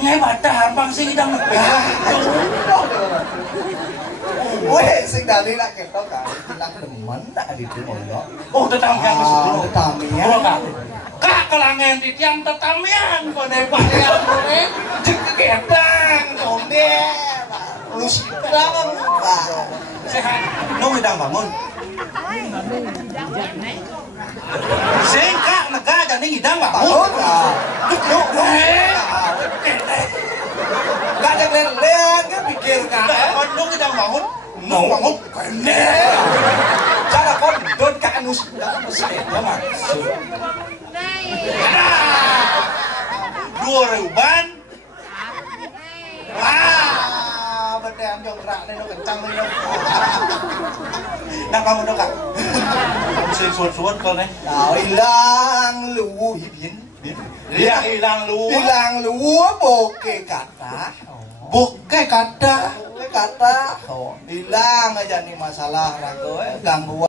Nyai badar bang sing idang negah. Weh, sing dali nak ketok kan, tindak demen tak di moyo. Oh, tetamian disuruh. Tetamian. Kak kelangan di tiang tetamian pada Pak Liang boleh ketang jombe. Lu siapa Pak? Sehat. Nung idang bangun. Sing kak negah jadi idang bangun. Duk. Gak ada lelean kan pikir kan? Nung idang bangun. Nung bangun. Kene. Cara kon don ka anu sedang mesin ya maksud. 2 ribuan. Bedang jong rak nih kencang nih dong. Nah kamu dong kak. Kamu sering suat-suat kau nih. Hilang lu bin. Iya hilang lu. Hilang lu boke kata. Bukan kata. Boke kata. Hilang aja nih masalah ragu gangguan.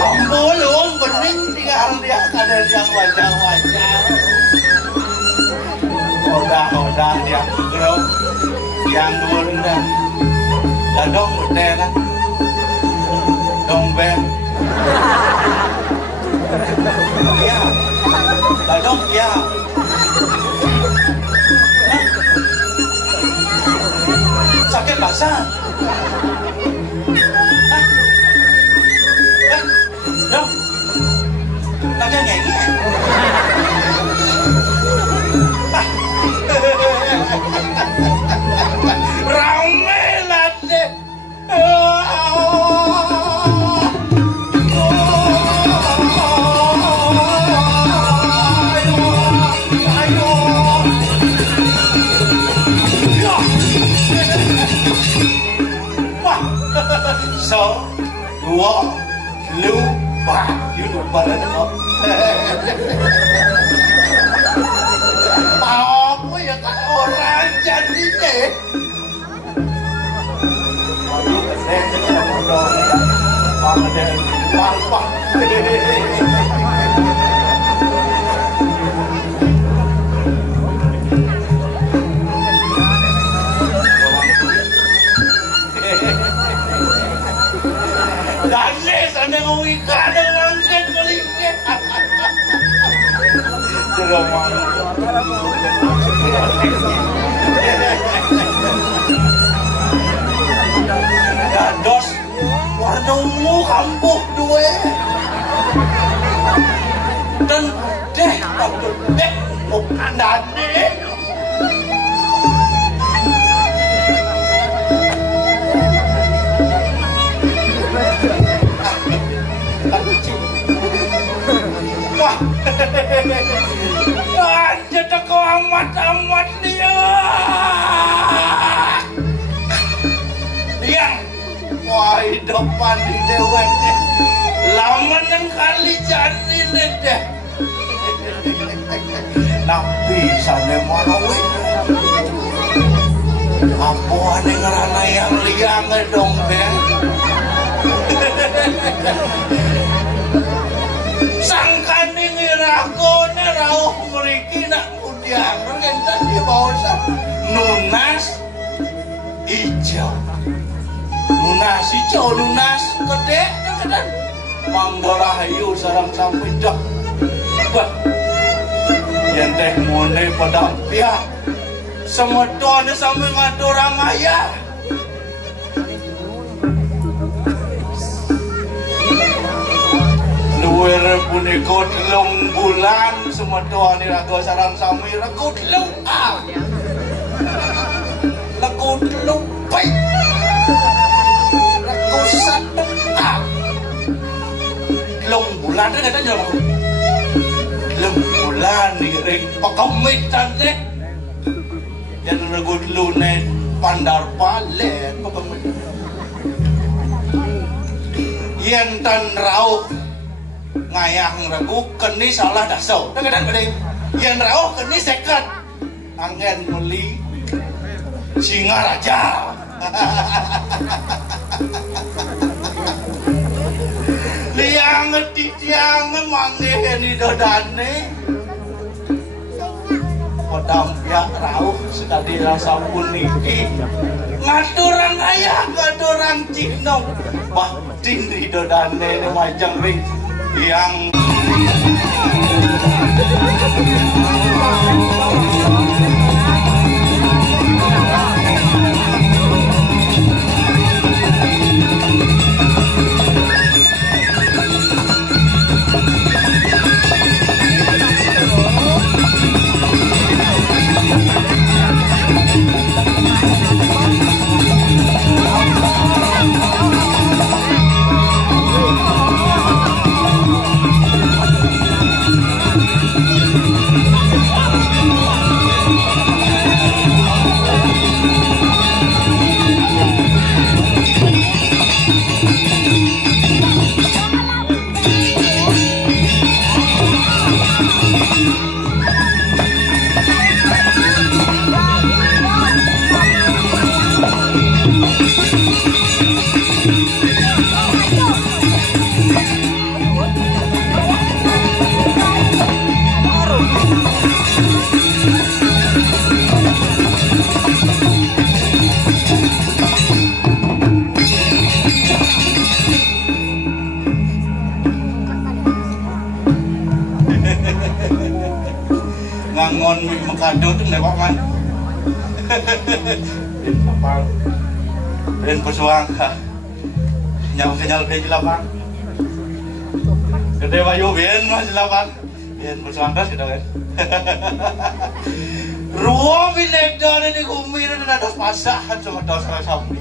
Pambulung bening tinggal dia ada yang wajah-wajah. Udah dia grup yang bunda. Dadong mutera. Dombeng. Ya. Dadong ya. Sakit basah. Dong. Lagi nyanyi. Rame lah deh. So, dua, lupa, lupa lah dong. Apa ya kan orang jadi deh. Aduh, saya tidak bodoh. Mama dan papa. Danes, anda ngomong ikan yang langsung kelingnya. Drama. Dados, warna ungu kampuh dua. Dan bukan Danes. Wah, jadi kau amat dia. Yang, wah depan di dewek. Lama nang kali jadi deh. Tapi sana mau apa ada ngerana yang liang dong deh. Sangkane ngirakone rauh mriki nak undian ngenten di bawah nunas ijo. Nunas ijo, nunas gede kan. Mangga Rahayu sareng sampedak. Wah. Yen teh mone padang pihak. Semedone sampe ngaturang ayah. Luwer punika 3 bulan semedone raga sareng sami rego 3 ah. Rego 3 pai. Rego 1 ah. 3 bulan kan aja aku. 3 bulan ning pakamitan deh. Jan rego lune pandar palet pakamit. Yen tan rauh ngayang regu keni salah dasau. Dengeran gede. Yen rauh keni seket. Angen meli singa raja. Liang titiang mangge ni dodane. Padang pihak rauh sekali rasa puniki. Ngaturang ayah, ngaturang cino. Batin di dodane majang ring. Yang mon mengkadut lewat man. Lapang. Dan pesuang. Nyal dia lapang. Gede bayu bien mas lapang. Bien pesuang das gitu kan. Ruang binekdan ini kumir dan ada pasahan sama dos sampun.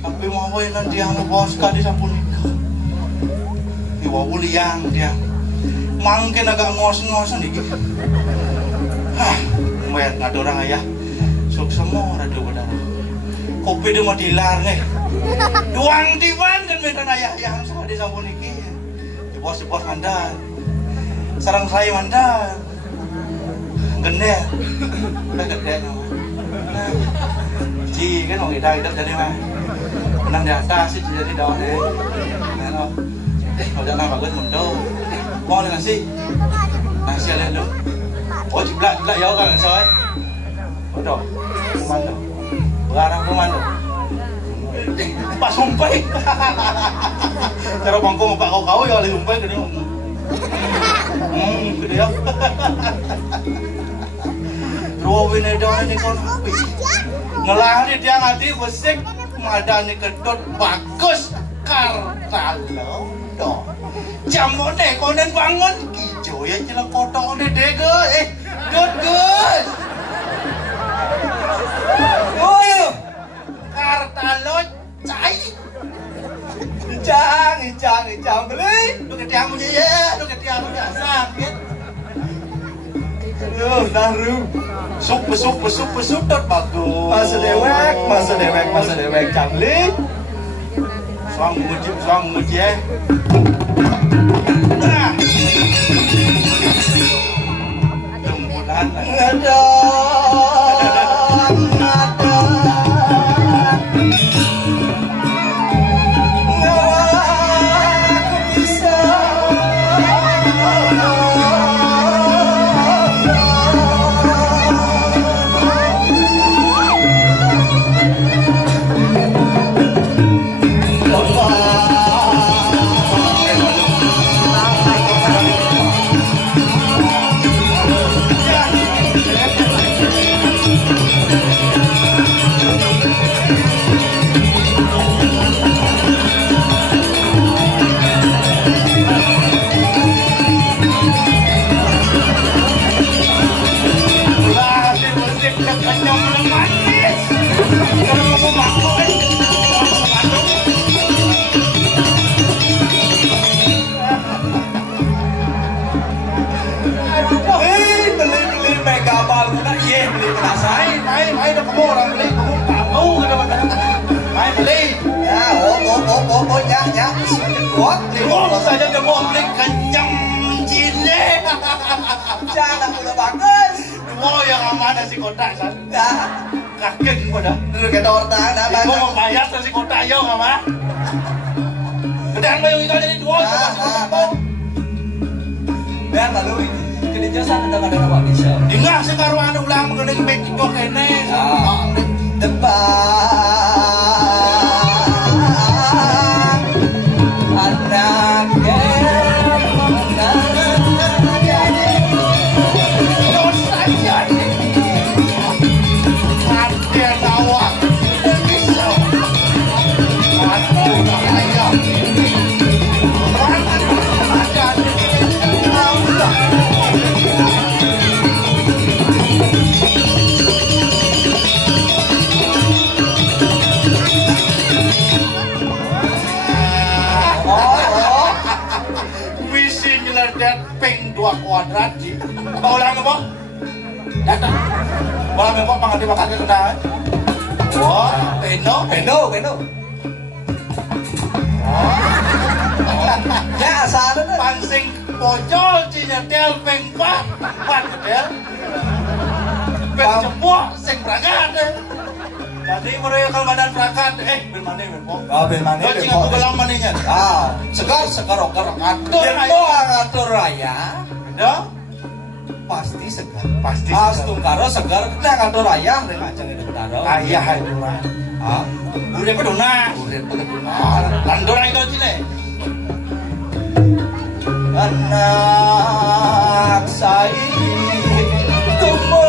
Tapi mau yang dia bos kadi sampun nikah. Iwa uliang dia. Mungkin agak ngos-ngosan dikit. Lumayan nggak ada orang ayah. Sok semua rada benar. Kopi dia mau dilar nih. Duang diban kan minta ayah yang sama dia sampun niki. Di bos mandar. Sarang saya mandar. Gede. Udah gede nama. Ji kan orang kita hidup jadi mah. Menang di atas sih jadi daun deh. Nah, kalau jangan bagus mundur. Mau nasi? Nasi ada dulu. Oh, jiblak ya kan soy. Udah. Komando. Barang komando. Pas sumpah. Cara bangko mbak kau ya oleh sumpah gede. Gede ya. Ruwin edan ini kon api. Ngelahani dia ngadi besik madani kedot bagus kartalo. Doh. Jamu deh konen bangun hijau ya jelang potong deh guys. Good guys. Oh, kartalo cai. Ijang beli. Lu ketiang punya ya, lu ketiang biasa gitu. Naru. Sup dot bagus. Masa dewek cangli. Suang muji ya. Nah. Lembulan. Ada. Saja kebom beli kenyang jinnya. Jangan udah bagus. Mau yang mana si kotak san? Kaget pada. Dulu kita orang dah. Mau membayar si kotak yo apa? Kedan bayar kita jadi dua. Dan lalu kerjaan ada apa bisa? Dengar sekarang ada ulang mengenai baik itu kene. Ping 2 kuadrat ji. Ulang apa? Datang. Ulang apa pangati pakai kena. Oh, peno. Ya asalnya pancing pojol ji nyetel ping 4 gedel. Ping jempuk sing berangkat. Jadi mereka kalau badan perangkat, bil mana pok? Bil mana? Kau jika aku bilang maninya? Segar oker ngatur raya. Ada? Pasti segar. Astungkaro segar kita ngatur raya dengan ajang itu benar. Ayah itu lah. Udah pedona. Landor itu cile. Anak saya kumur.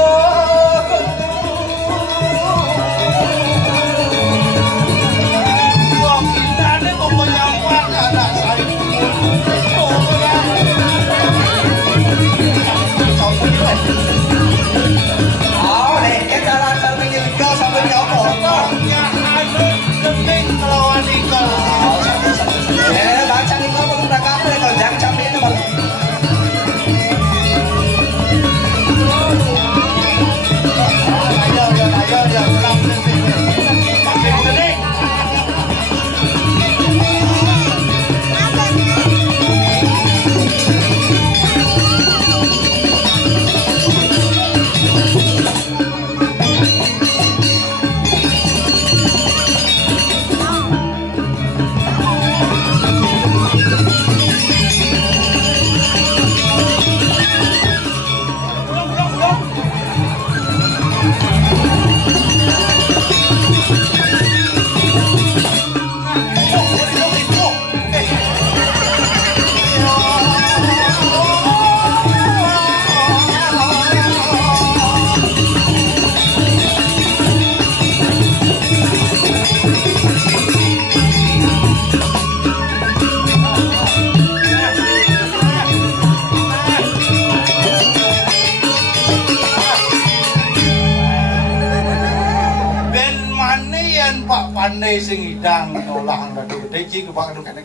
kene sing idang nolak ngadu gede cik kepak adu kene.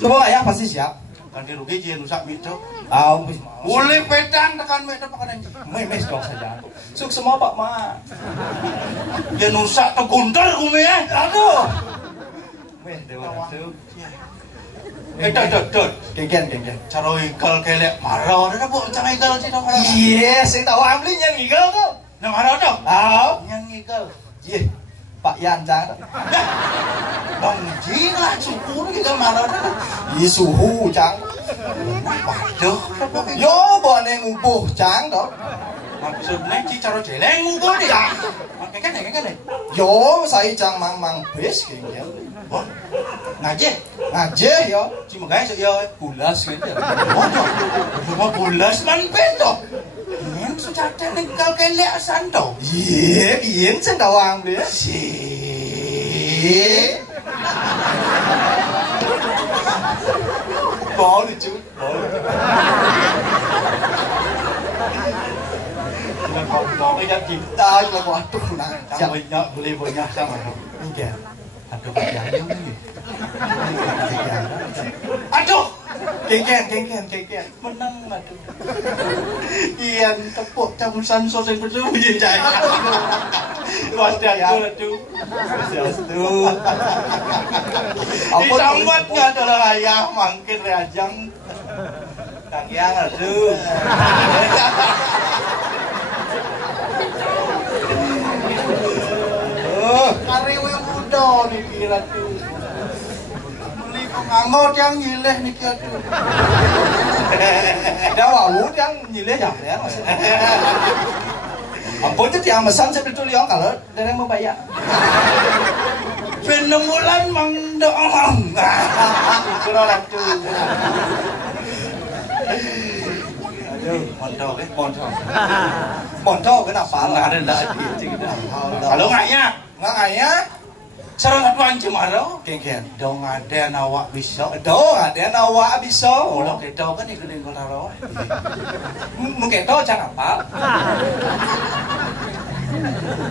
Semua ayah pasti siap. Ganti rugi jian rusak mito. Boleh pedang tekan mito pakai mes dong saja. Suk semua Pak Ma. Jian rusak tegunter kumi ya. Aduh. Mes dewa tu. Dot. Genggen. Cara igal kelek marah dah bu cara igal sih dong. Iya, saya tahu amli yang igal tu. Yang marah dong. Tahu. Yang igal. Iya. Pak Yan Jang. Dong jilah suku ni igal marah dah. Iya suhu Jang. Waduh. Yo, boleh ngubuh Jang tu. Maksudnya ci cara jeleng ngubuh dia. Kan kan. Yo, saya Jang mang bes genggen. Oh. Ngaji yo. Ci magai so yo. Bulas gitu. Cuma bulas man beto. Yen sucaten igal kelek santo. Iya, yen sen tawang dia. Si. Boleh cu. Có cái giá trị Ta là quả tu nè. Chẳng bị nhớ, beli punya sama. Iya. Aduh, kerjanya ini. Aduh, Genggen. menang aduh. Iyan tepuk camusan soseng betul begini cai. Luas dia aduh. Aduh. Disambatnya adalah ayah mangkir reajang. Kang Yang aduh. Kariwe muda dikira tuh. Beli pengangot yang nyileh nih kira tuh. Dah wawud yang nyileh ya maksudnya. Ampun itu yang pesan sebetul yang kalau dari yang membayar. Penemulan mangdong. Kurang tuh. Aduh, Montol kenapa? Nggak ada ndak Kalau ngaknya, sarang satu anjing marau. Genggen. Dong ada nawak bisa. Dong ada nawa bisa. Kalau kita kan ikut dengan kau Mungkin tahu jangan apa.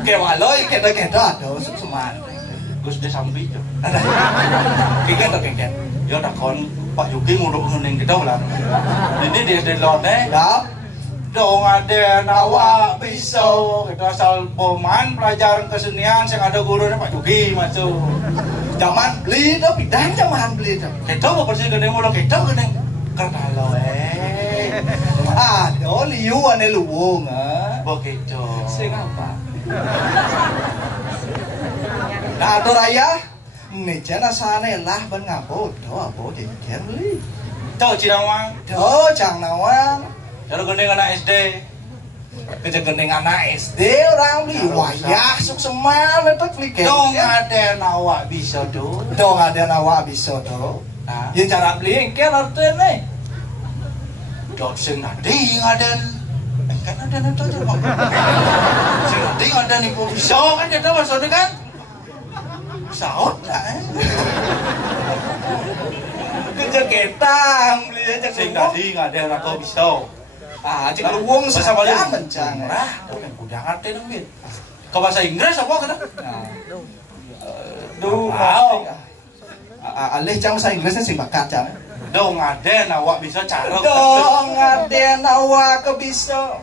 Kewaloi kita ada seman. Gus de sambil tu. Genggen. Yo dah kon Pak Yuki nguruk neng kita lah. Ini dia lot Dah. Dong ada nawak pisau. Kita asal poman pelajaran kesenian. Yang ada gurunya Pak Yuki masuk. Zaman beli tu bidang zaman beli tu. Kita mau bersih gede mulu kita gede. Karena lo Ada liu ane luwung begitu. Sing apa? Nah, tu raya. Ni jana sana lah ban ngapo. Doh apa genggen beli. Tahu Cirawang. Doh jang nawang. Kalau gede anak SD. Kejegening anak SD orang beli wayah suk semal itu beli Dong ada nawak bisa tuh. Dong ada nawa bisa tuh. Nah, Yang cara beli kan artinya nih. dot sing nadi ngaden. Kan ada nanti tuh. Sing nadi ada nih bisa kan kita maksudnya kan. Saut lah. Kejegetang beli aja Sing nadi ada rako bisa. Cik luwung sama saja dia mencang. Udah ngerti dong Bin. Kau bahasa Inggris apa kata? Duh, mau. Alih jam bahasa Inggrisnya sing bakat jam. Dong ada nawak bisa cara. Dong ada nawa ke bisa.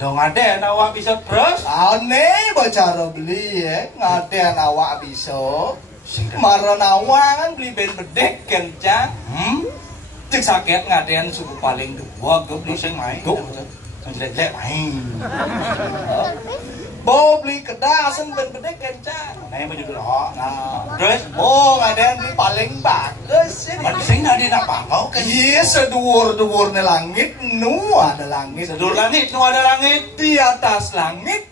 Dong ada nawak bisa terus. Aneh bacara beli ya, ngade nawa bisa. Mara nawa kan beli ben bedek kencang. Cek sakit ngadean suku paling dua gue beli Sing main. Tuh. Sing jelek main. Bo beli kedasan ben bedek kencang. Nah, yang juga loh. Nah, Terus, ngadean beli paling bagus ini. sing nadi nak bangau kan? Iya sedur-dur nih langit, nu ada langit. Sedur langit, nu ada langit. Di atas langit,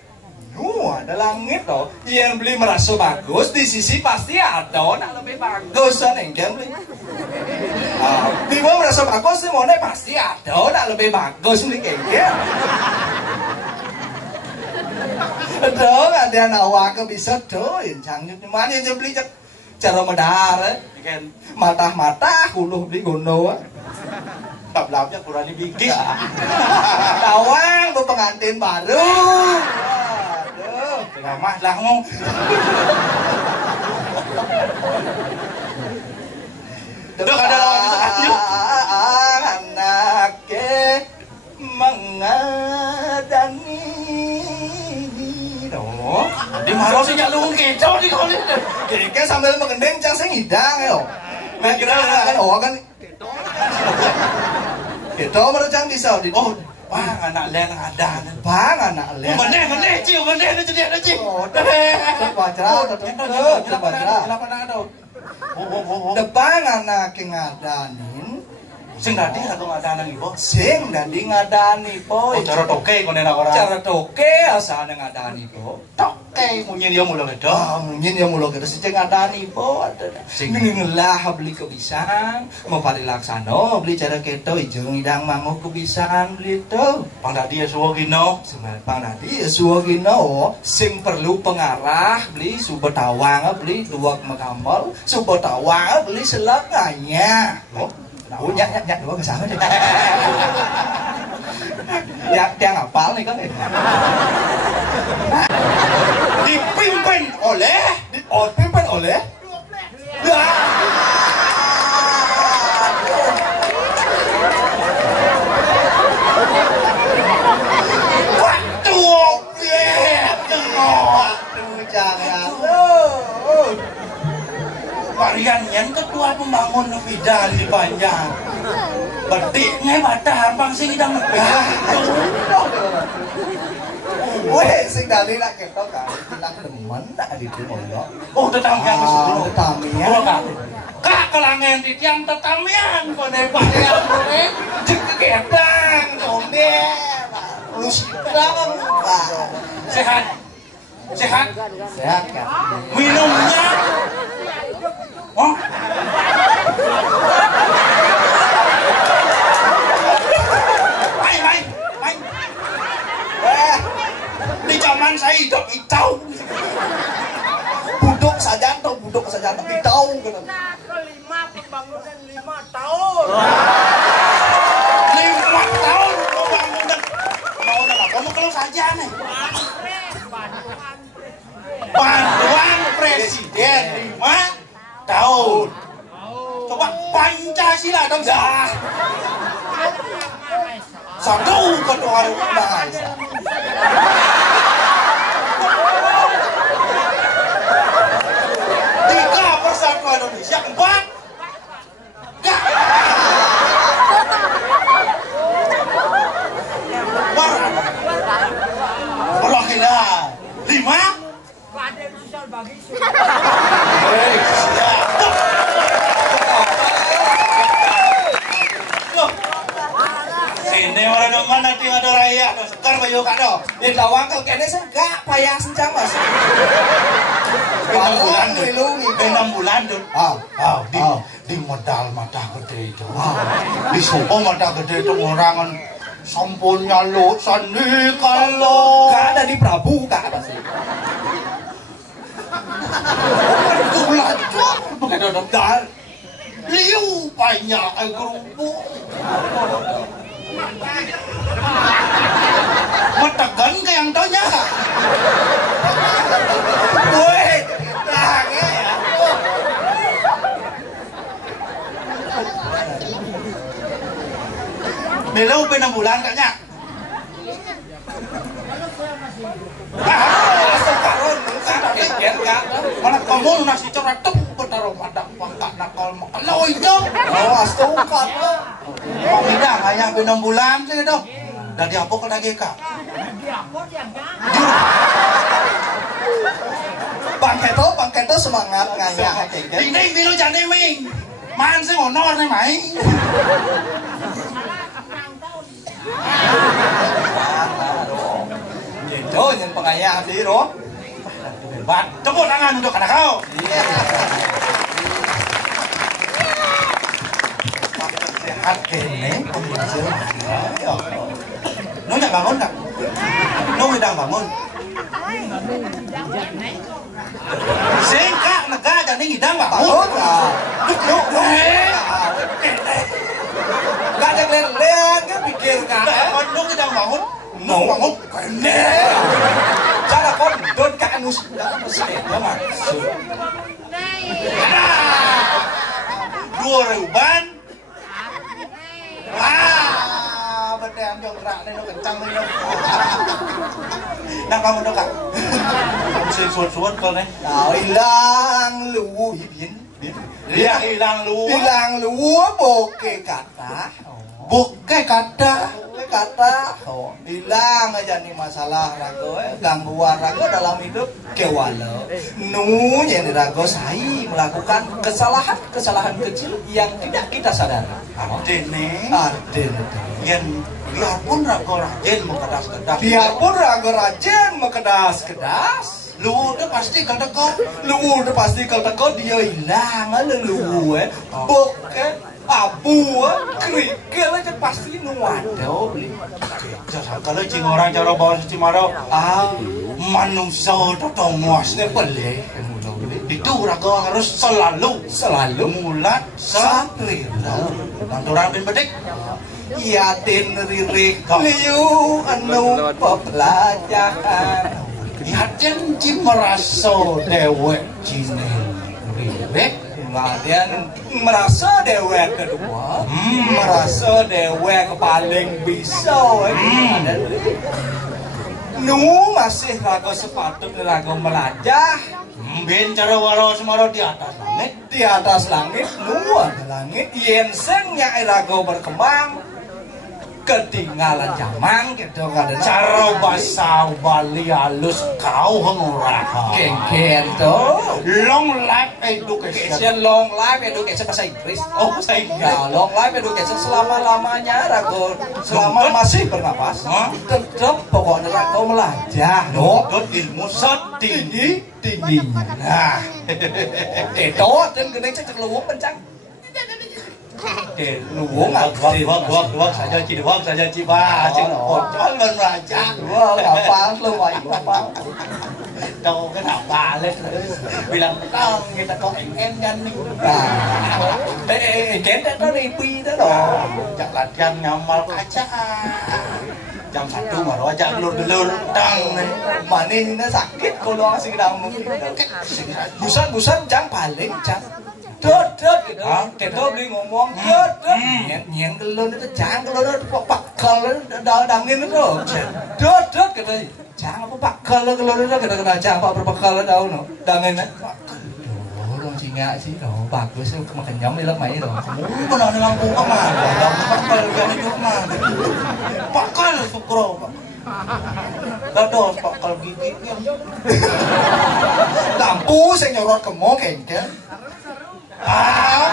nu ada langit loh. Yang beli merasa bagus di sisi pasti ada nak lebih bagus yang beli. Di bawah merasa bagus di mana pasti ada nak lebih bagus beli kayaknya. Dong ada nawak bisa tuh yang canggih mana yang beli cara medar Kan mata huluh beli gono lap-lapnya kurang dibikis. Tawang tuh pengantin baru. Aduh. Ramah lah ngomong. Dok ada anake mengadani. Dong. Di mana sih nyalung kecoh di kali. Kayaknya sambil mengendeng cang saya ngidang yo. Nah kira kan kan itu merecang di Saudi. Oh, bang anak len ada. Bang anak le. Meneh cium meneh itu jadi ada cium. Oh, baca depan anak ngadanin Sing dadi atau ngadanan ibu? sing dadi ngadani po. Oh, cara toke kono enak ora. Cara toke asane ngadani po. Toke munyin dia mulo kedo. Ah, mungkin ya mulo kita sing ngadani po ada. Sing Ngelah beli kebisan, mau pari laksano, beli cara keto ijo ngidang manguh kebisan beli to. Pang dadi ya suwo gino. Semapang nadi suwagino sing perlu pengarah beli subetawang beli dua mekamal subetawang beli selanganya. Oh, tahu nyak dua kesana deh. Ya tiang apal nih kan? Dipimpin oleh Dipimpin oleh varian yang ketua pembangun bidang di Panjang. Betik ngebata harbang sing idang nepeh. Weh, sing dari nak ketok kan, nak demen nak di mono. Oh, tetangga sebelum Tetamian. Oh, Kak kelangan di tiang tetamian pada Pak yang boleh ketang konde. Lu sekarang Pak. Sehat. Sehat. Sehat kan? Minumnya. Oh. Main. Di zaman saya hidup hitau. Budok saja tapi tahu kan. Nah, kelima pembangunan 5 tahun. 5 tahun pembangunan. Mau apa? Kamu kalau saja nih. Bantuan presiden 5 tahun. Coba Pancasila dong dah. Satu ketua bahasa. Tiga persatuan Indonesia. 4. Perwakilan 5. Badan sosial bagi Sini orang nonton nanti ada raya, ada sekar bayu kado. Di lawang kalau kene saya gak payah sencang mas. 6 bulan tuh. Dilungi. 6 bulan tuh. Di modal mata gede itu. Di sopo mata gede itu orang sampulnya lo sandi kalau. Gak ada di Prabu gak ada sih. Bulan tuh. Bukan dan liu banyak kerupuk. Metegan ke yang tanya kak. Woi, tangan ya. Belo 6 bulan kaknya. Sekarang kaget kak. Mana kamu nasi corak tuh bertaruh padang pangkat nakal makan lo itu. Oh, astukat. Mau hidang hanya 6 bulan sih dong. Dan di apa ke lagi kak? Bang Keto semangat nganya kaget. Ini biru jadi ming. Man sih honor nih main. Gitu yang pengayah di roh. Hebat. Tepuk tangan untuk anak kau. Iya. Sehat kene. Nó nhận bangun kak? Nó hidang bangun. Sing kak nega jadi hidang bangun. Duk. Gak ada lelean kan pikir kak. Nó hidang bangun. Nó bangun kene. Cara kon don kak musik dak sepeda maksud. Dua ribuan. Betean jongkrak nih, kencang nih. Nah kamu dong kak. Kamu sih suat-suat kau nih. Hilang lu, bin. Dia hilang lu. Hilang lu, bokeh kata. Bokeh kata. Hilang aja nih masalah rago, gangguan rago dalam hidup kewala. Nu yang rago saya melakukan kesalahan kecil yang tidak kita sadari. Adene. Yang biarpun rago rajin mengkedas-kedas. biarpun rago rajin mengkedas-kedas. Lu udah pasti kau teko dia hilang lu bokeh abu kerikil aja pasti nuado beli. Jangan kalau cing orang cara bawa suci maro. Manusia itu muasnya boleh. Itu raga harus selalu mulat satri. Nanti orang bin bedik. Yatin ririk liu anu pelajaran. Yatin cing merasa dewek cine ririk. Kemudian merasa dewek kedua, merasa dewek paling bisa. Nu masih raga sepatutnya raga melajah. Ben cara walau semaro di atas langit. Nu ada langit. Yen sengnya raga berkembang, ketinggalan zaman gitu kan. Cara bahasa Bali halus kau hengurah. Kengken tuh. Long life education. Long life education bahasa Inggris. Oh, bahasa Inggris. Ya, long life education selama-lamanya rago selama masih bernapas. Tetap pokoknya rago melajah. Nuntut ilmu Tingginya. Nah, itu dan gede cek luwung kencang. Luwung Wak saja ciba. Cing pocol dan raja. Wah, apa lu apa? Tahu kenapa les bilang tong kita kok engen kan nih. Kayaknya itu ripi itu dong. Jak latihan ngamal kaca. Jam 1 baru aja gelur-gelur tang nih. Mana ini sakit kalau ngasih damu. Busan jang paling jang. Dot gitu. Kita beli ngomong dot. Nyeng gelur itu jang gelur itu pakal dangin itu. Dot gitu. Jang apa pakal gelur itu kena jang apa berpakal daun dangin. Orang Cina sih dong bagus sih makan jam ini mai dong. Pernah dengan bunga mah. Yang pakal yang itu mah. Pakal sukro. Dados pakal gigi. Lampu saya nyorot ke mau kengkel.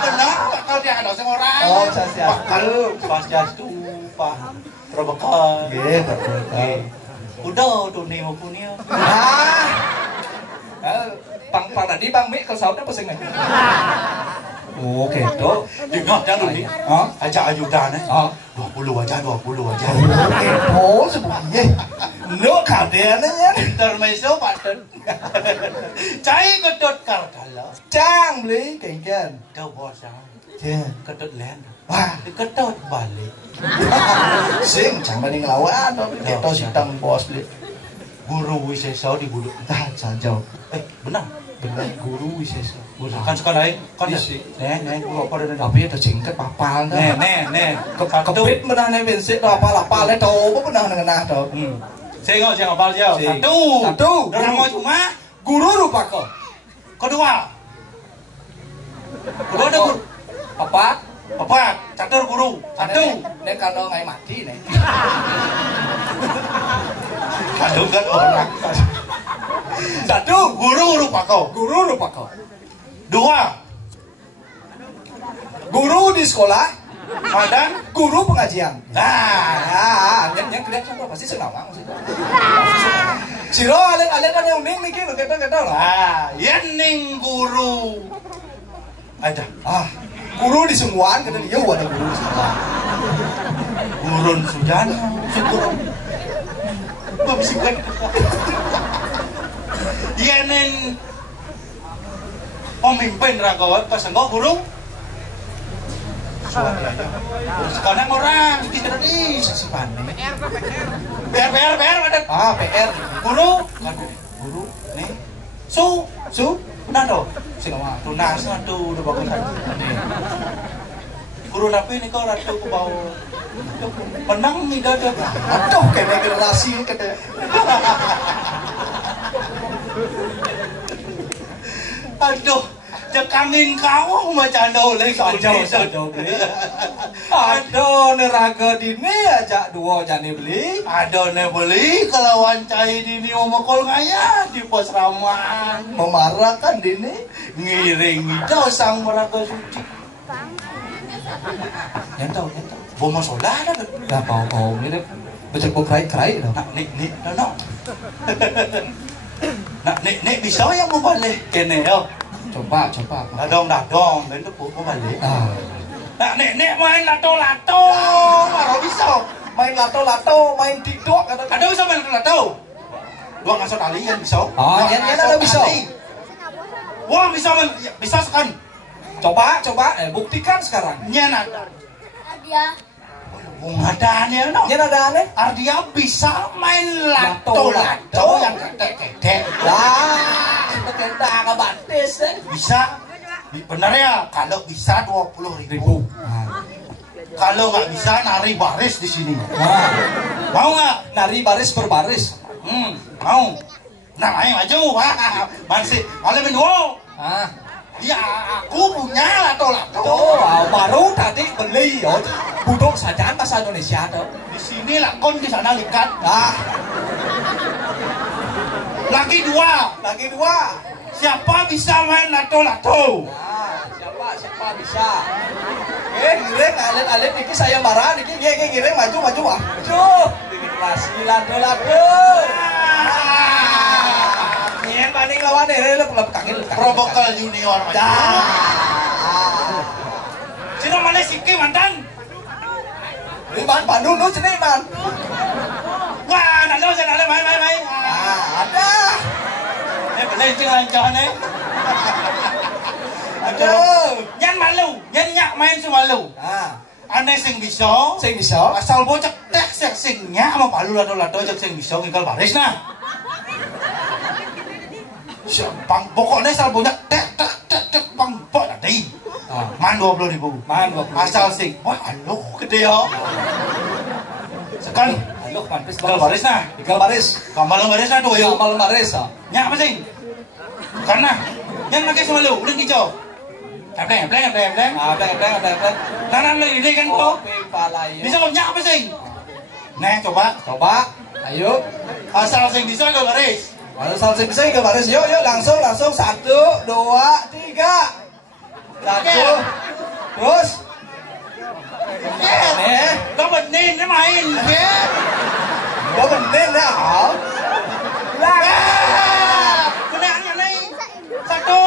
Benar pakal dia ada sama orang. Oh, pakal pas jastu pak terbekal. Nggih, betul. Udah tuh nih mau punya. Pang tadi Bang Mi kalau saudara pesing nih. Oh, gitu. Jangan nih. Ajak ajudan 20 aja. Oh, sebenarnya. No kadernya. Intermezzo paten. Cai kedot kardala. Cang beli kengken. Kau bos jangan. Kedot len. Wah, kedot balik. sing jangan ning lawan kita sidang bos beli. Guru Wiseso di Buduk. Saja. Benar. Guru Wiseso. Kan sekolah kan isi. Nih, guru apa ada tapi ada jengket papal dah. Nih. Kepit menang nih bensin apa le to menang ngenah to. Saya ngapal jauh. Satu. Orang mau cuma guru rupa kok. Kedua ada guru. Apa? Catur guru. Satu. Nek kalau ngai mati nih. Aduh kan orang. Satu. Guru rupa kau. Dua. Guru di sekolah. Dan guru pengajian. Yang kalian siapa pasti senawang sih. Ciro alen kan yang ning niki lho kata lah. Yen ning guru. Ada. Guru di Sungguan kata dia ada guru di Sungguan. Gurun Sujana, syukur. Babisikan. Yen ning pemimpin ragawat pas enggak guru. Sekarang orang tidak bisa PR ada. PR. Guru nih Su, Nah do. sing mah tunas atuh udah bagus aja. Guru napi ini kok ratu ku bau. Menang nih dah. Aduh, kene generasi kene. Aduh, cekangin kau macam oleh Sajau beli. Aduh, neraga dini aja dua jani beli. Ada ne beli kelawan cai dini omokol ngaya di pos raman. Memarahkan dini. Ngiring itu sang meraga suci. Nyantau. Boma solah dah. Dah pau ini deh. Becek kok kerai dong. Nak nik no. Nak nik bisa yang mau balik kene yo. Coba. Dadong itu mau balik. Ah. Nak nik main lato-lato. Baru bisa. Main lato, main tiktok kata. Ada bisa main lato. Dua ngasut tali yang bisa. Ah, yang ada bisa. Wah, bisa sekali. Coba, buktikan sekarang. Nyen ada. Ngadanya no. Nyen ada aneh. Ardia bisa main lato-lato yang ketek-ketek. Lah, itu kita nggak batis deh. Bisa. Benar ya, kalau bisa 20.000. Kalau nggak bisa nari baris di sini. Nah, Mau nggak? nari baris per baris. Mau. Nah, ayo maju. Masih. Oleh menduo. Ah, Ya, aku punya lato-lato. tuh baru tadi beli ya. Butuh sajaan bahasa Indonesia tuh. Di sini lakon, di sana likat. Ah, Lagi dua. Siapa bisa main lato-lato? nah, siapa bisa? Ngiring alit niki saya marah niki ngiring maju ah. Maju. Dikasih lato-lato. Nyen banding lawan deh lep kangil. Probokal junior maju. Dah. Sino mana siki mantan? Ini man Bandung tuh sini man. Wah, nalo main. Ah, ada. Boleh lancar nih. Aduh. Nyan malu, nyan nyak main semalu. Nah, Aneh sing bisa. sing bisa. Asal bocah tek sing nyak sama palu lato-lato cek sing bisa ngikal baris nah. Pokoknya asal bocah tek pang pok tadi. Ah, Man 20.000. man 20.000. Asal sing, wah aluh gede ya. Sekan, Aduh, mantis ngikal baris nah. Ikal baris. Gambalan baris nah tuh yuk. Kamal baris ah. Nyak apa sing? Karena nyan lagi semalu, udah kicau. Ebleng. Ah, ada. Nanan lagi ini kan kok. Kopi palaya. Bisa lo nyak apa sing? Nah, coba. Ayo. Asal sing bisa ngikal baris. Kalau salsa bisa ikal baris. Yuk, langsung 1, 2, 3. 1. Terus. Có bình nên nó mày. Có bình nên đó hả? Cái này ăn này. Satu.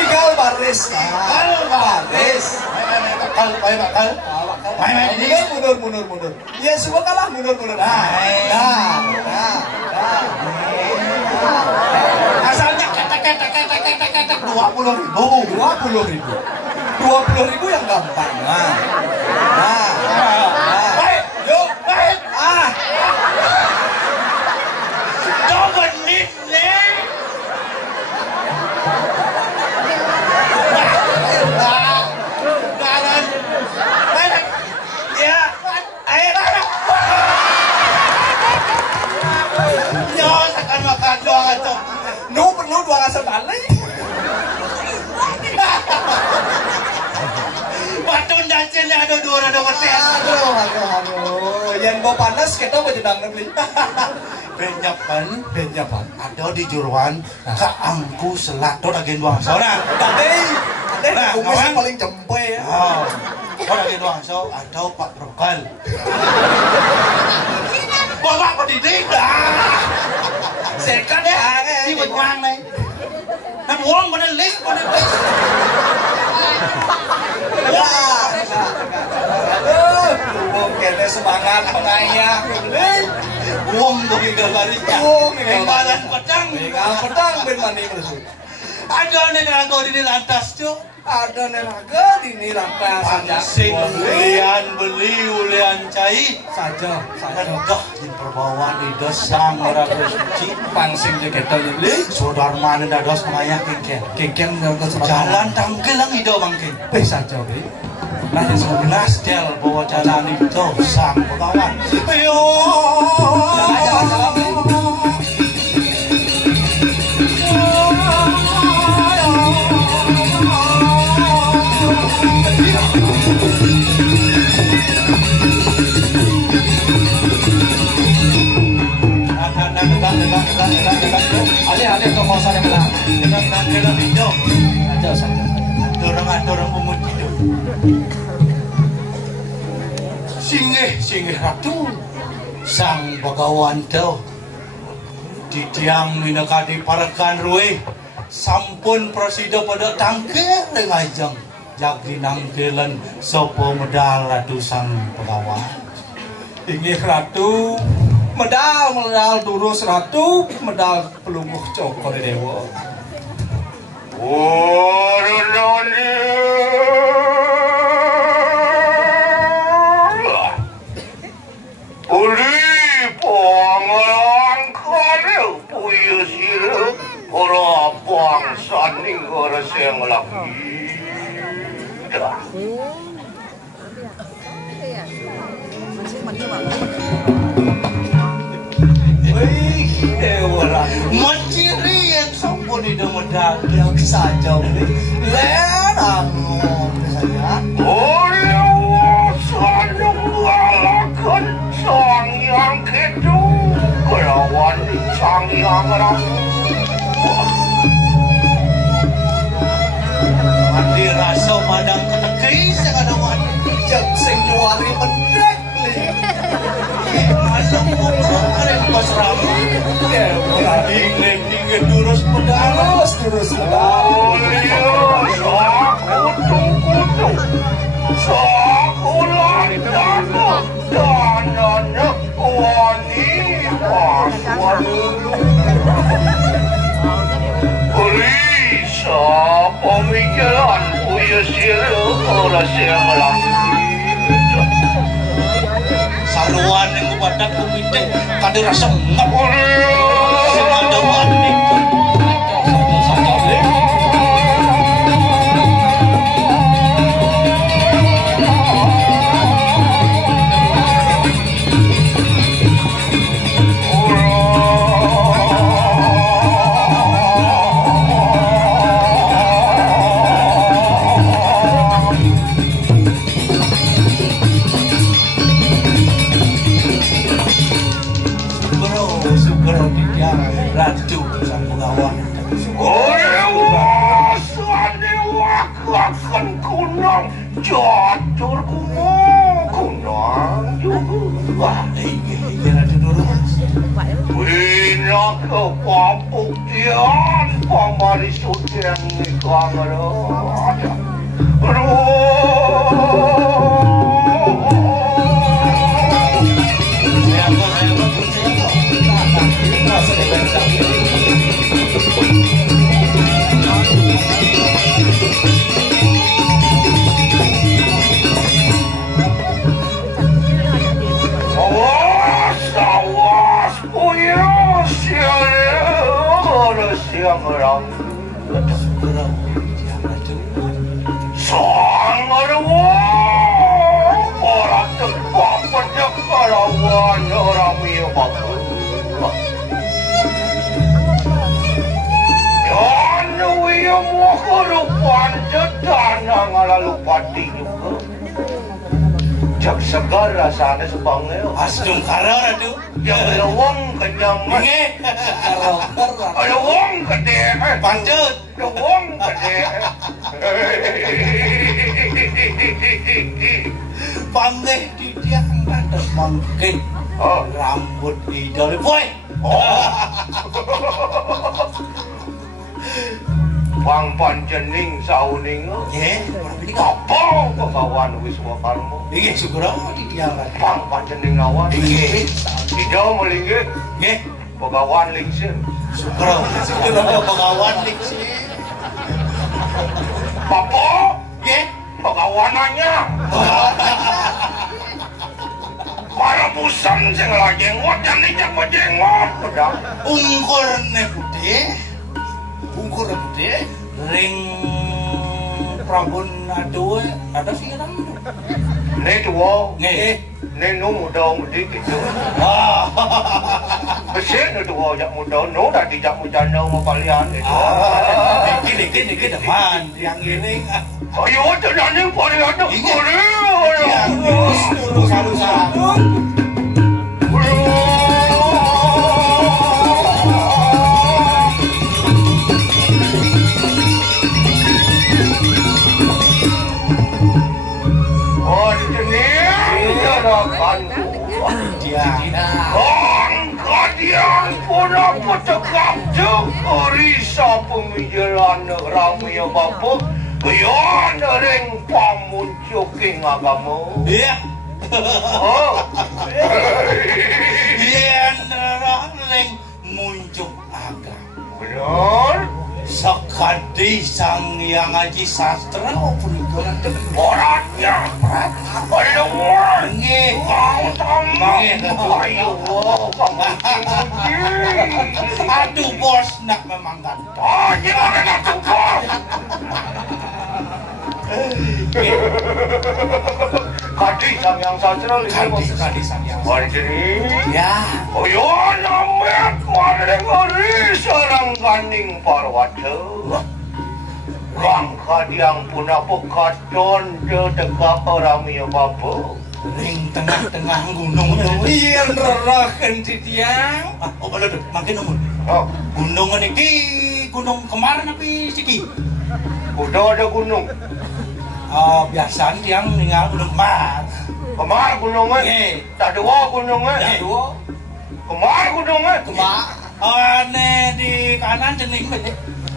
Ikal baris. Baris. Bakal. Main ini. Mundur. Ya semua kalah mundur. Asalnya ketek 20.000. 20.000 yang gampang. Nah. Baik. Yuk. Baik. Cho bình nè. Nu perlu 2 ngasal balik. Batun dacennya ada 2 ngerti. Aduh. Yang bawa panas kita mau jedang beli. Benyapan Ada di Juruan ka angku selat do dagen doang sauna. Tadi kumis yang paling jempe ya. Kau dagen doang so atau Pak Prokal. Bapak pendidik dah. Sekan ya, si benyang nih. Nah uang mana list. Kayaknya semangat pengayah. Uang tuh tinggal barisnya. Tinggalan pedang. Pedang ben mani bersut. Ada nih aku di lantas tuh. ada neraga dini rata saja. Sing ulian beli ulian cai Saja. enggak di perbawaan di dosang raga suci Pangsing je kita beli. saudara mana dados maya kengken Kengkeng ke jalan tanggelang ido bangkin saja beli. Nah yang sebelah nasdel bawa jalan itu sang pegawan ayo jalan beli. Ada kemosan yang menang. jalan itu Saja. dorong umut hidup singgih ratu sang pegawan tau di tiang minakadi parakan ruwe sampun prasida pada tangke ngajeng jagi nangkelan sopo medal ratu sang pegawan Inggih ratu medal durus ratu medal pelungguh cokor dewa. Dewa ratu Macirian sampun itu medal yang saja beli. Lerang saja. Sang yang kedu kerawan sang yang ramu mandi rasa madang kenegeri sing ada wani Jek sing nyuari mendek beli. malam keren pas rama Dewa ratu ingin durus medal durus medal. kutu sakulan danana wani paswan Risa pemikiran punya sila orang yang langit saruan yang kepada komite kada rasa ngap sing ada wani saja le Sugro dia ratu sang pegawan akan kunang jatuh kunang juga ratu durus Wina kepabuktian pamarisud yang nikah awas punya siang orang sangat orang tempat penyekarawan orang miyak dan wia mau kerupan jetanang ala lupa juga jak segar rasanya sebangnya asdung karo ratu yang lewang kenyaman nge ada wong gede pancut ada wong gede panggih di tiang ada mungkin rambut idol boy Bang panjening sauning nge kapal pegawan wiswa karmo iki sugro di tiang ratu Bang panjening awan Inggih. tidak melinggit nge pegawan lingsin sugro pegawan liksi Bapak, Nggih. penggawanannya. Para busan sing lagi jenggot dan ijak berjenggot. Ungkurne budhe. Ungkurne budhe ring Prabun aduh ada sirang. Ini tua, Nggih. ini nu muda mudi gitu. Ah. Mesin itu tua jak muda, nu dah tidak mujana mau kalian itu. Dikit teman yang ini. Ayo, jangan yang paling ada. Ya, terus satu-satu. Kalian pura petegap risa pemijalan rami ya bapak. Yan ring pamuncuking agama. Iya. Oh. Yen ring muncul agama. Benar. Sakadi sang yang ngaji sastra punika Orangnya. Benar. nggih. Kau tamat. Ayo, Aduh bos nak memangkan. oh, gimana nak tumpah? Kadi sang yang sastra Kadi sang yang. Wajri. Ya. Ayo namet ngari sarang kaning parwata. Kang kadiang puna pekadon dekat orang ya bapa. Ring tengah-tengah gunung Yen reraken titiang. oh boleh makin umur. Oh, Gunung niki gunung kemarin tapi siki. udah ada gunung. Biasa tiang tinggal gunung kemar. Kemar gunungnya? Nggih. Tak dua gunungnya? Ya dua. Kemar gunungnya? Kemar. Di kanan jening bede.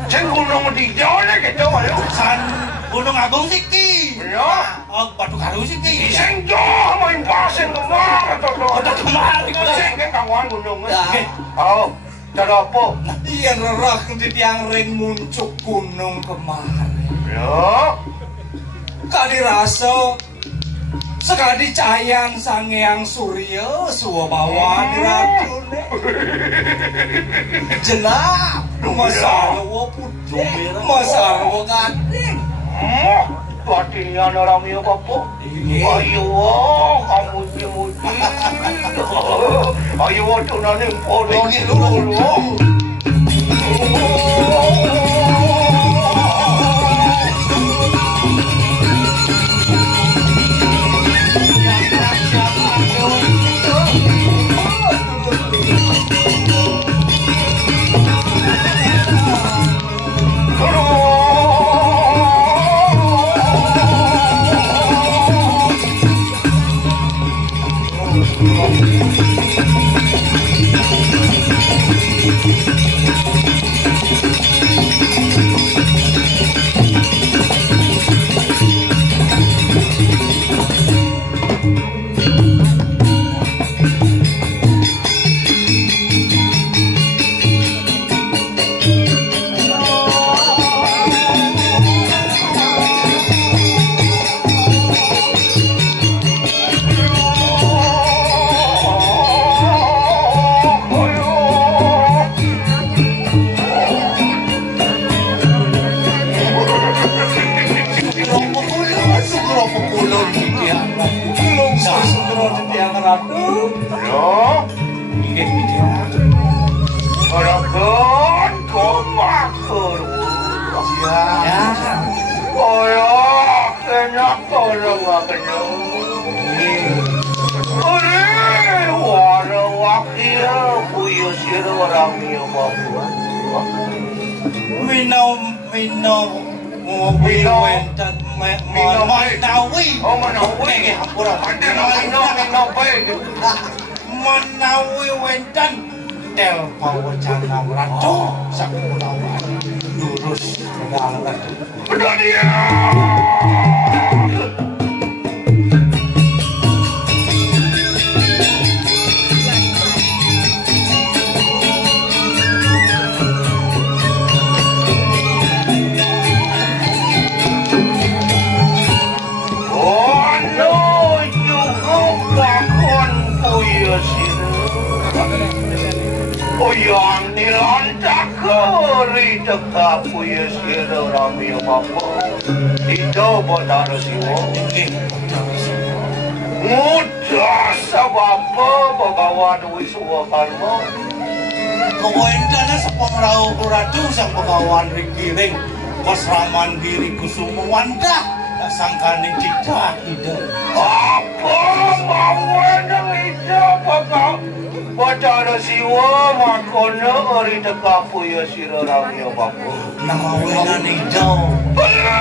Ceng gunung di jauh ni kita malu. San Gunung Agung siki. Ya. Batu Karu siki. Ceng jauh main pasang kemar atau Udah kemar. Ceng kan kawan gunungnya. Ya. Oh, cara apa? Yen reraken titiang ring muncul gunung kemarin. Ya. Kali rasa sekali cahayan sangyang surya suwa bawa diracune jenap masarwa putih masarwa gading Patinya orang ya bapa. Ayo, kamu muji. Ayo, tu nanti podong dulu. Menawi wenten tel pawacanan ratu sakunawan lurus segala ratu. Udah dia. Lantak kori dekap puya sira rami apa itu botar siwo mudah sebab bagawan wiswa karma kewendana sepong rau ratu sang pegawan rikiring wasraman diri kusumo wanda sangkane tidak apa mau nang ida bakal botar siwo makona ori dekap puya sira rami apa nama wenan hijau karena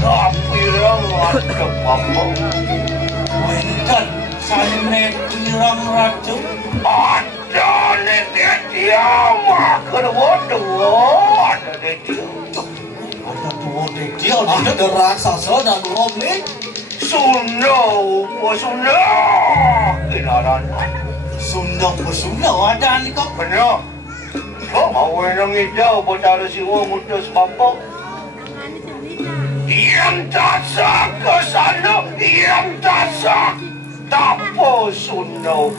kapirang ada apa wenten sane pirang ratu ada nenek dia makan waduh ada nenek ada dua dia ada raksasa dan romik Suno kinaran Sunda ada nih kok benar kau mau nang hijau botar siwo mutus bapa yang tasak ke sana yang tasak tapo Suno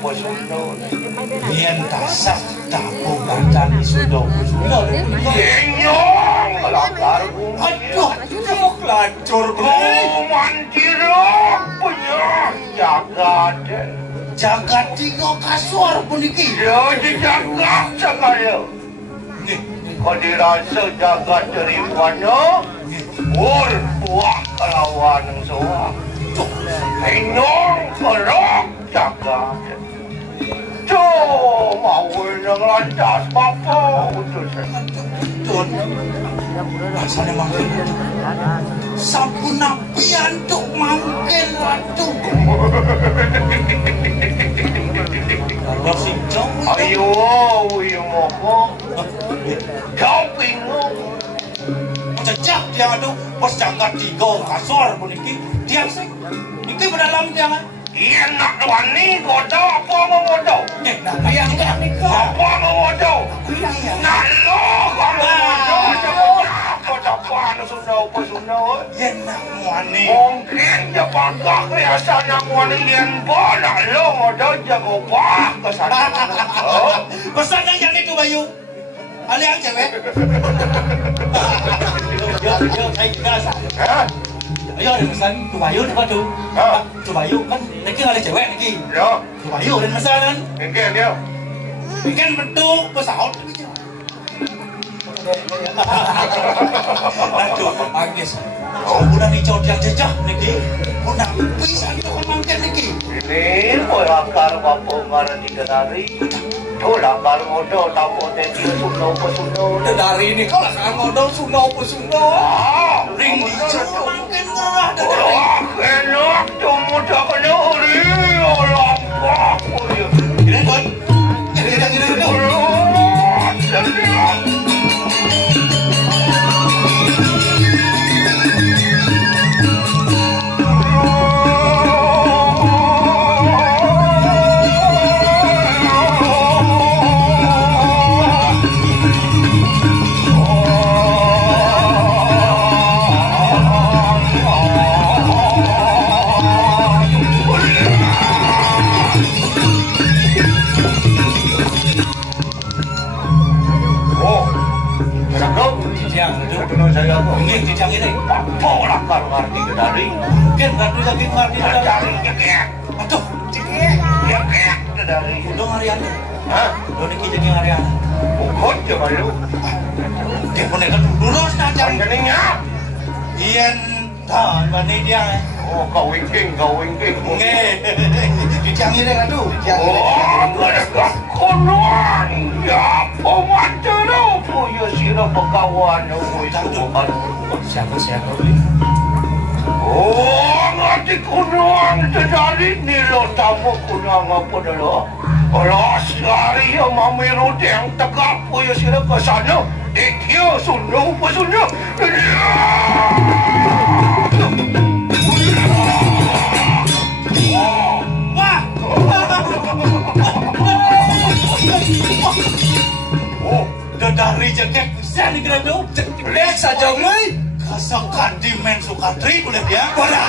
yen tasak tapo kacang Sunda yenyong lakar aduh cok lancur mantirok punya jagat tiga kasur puniki ya jagat sekali kau dirasa jagat dari mana buah kelawan soa inyong kerok jagat mau nang lantas apa utus rasanya makin sampun napi antuk mangkin ratu kalau si jauh ayo mau kau bingung cecak dia aduh pas jagat tiga kasur puniki dia sih ini berdalam jangan iya nak wani godo apa mau godo nah ayah apa mau godo nak lo kalau godo apa sudah yen nak wani mungkin dia bangga biasa nak wani yen nak lo godo jago bah kesana pesan yang itu Bayu ada yang cewek yo saya biasa ayo ada pesan tu Bayu apa tu tu Bayu kan niki ada cewek niki ya tu Bayu ada pesanan mungkin dia mungkin bentuk pesawat aduh angis udah hijau dia jejak niki udah bisa itu kan mungkin niki ini akar bapak ngaran dikenali tu lakar modal tapo tadi Suno dari ini kalau kan modal Suno ring hijau mungkin ngerah enak tu mudah kena uri lampak ini kan ini ini dijang ini apa lakar ngerti dari mungkin lagi ngerti dari cekek aduh cekek dari udah ngarian hah udah niki jadi ngarian pokok coba lu dia punya kan lurus aja jadinya iyan dah mana dia oh kau wingking nge dijang ini aduh oh mereka konon ya pemancara punya sirah pekawan siapa oh ngerti konon dari nilo tamu kunang apa dulu kalau sekali yang mamiru yang tegak punya sirah ke sana dia Suno wah Oh, dadari jekek bisa nih gerado. Cek saja mulai. Kasakan di men Sukatri boleh ya? Pada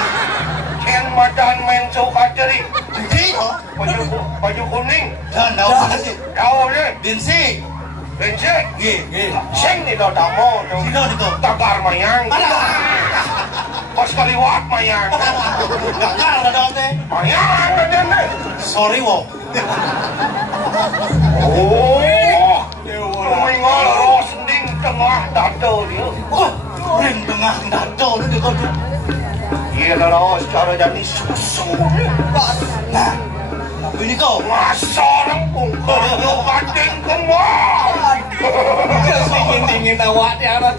yang madan main Sukatri. Jadi toh, Baju kuning. dan daun mana sih? Tahu ni. Binsi. Becek. Gih. Sing ni dah tamu. Sino dito? Takar mayang. Pas kaliwat mayang. Gakar na daw te. Mayang na din eh. Sorry wo. Oh. Tumingol ros ding tengah dado dia. Oh, ring tengah dado ni dito. Iya lah secara jadi susu. Nah, ini kau. Masa orang bungkar kating kemar. Dingin awak di arat.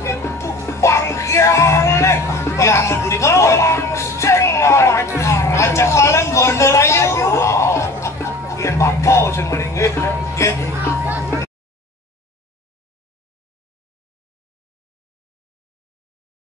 Bangkiang ni. Yang budi kau.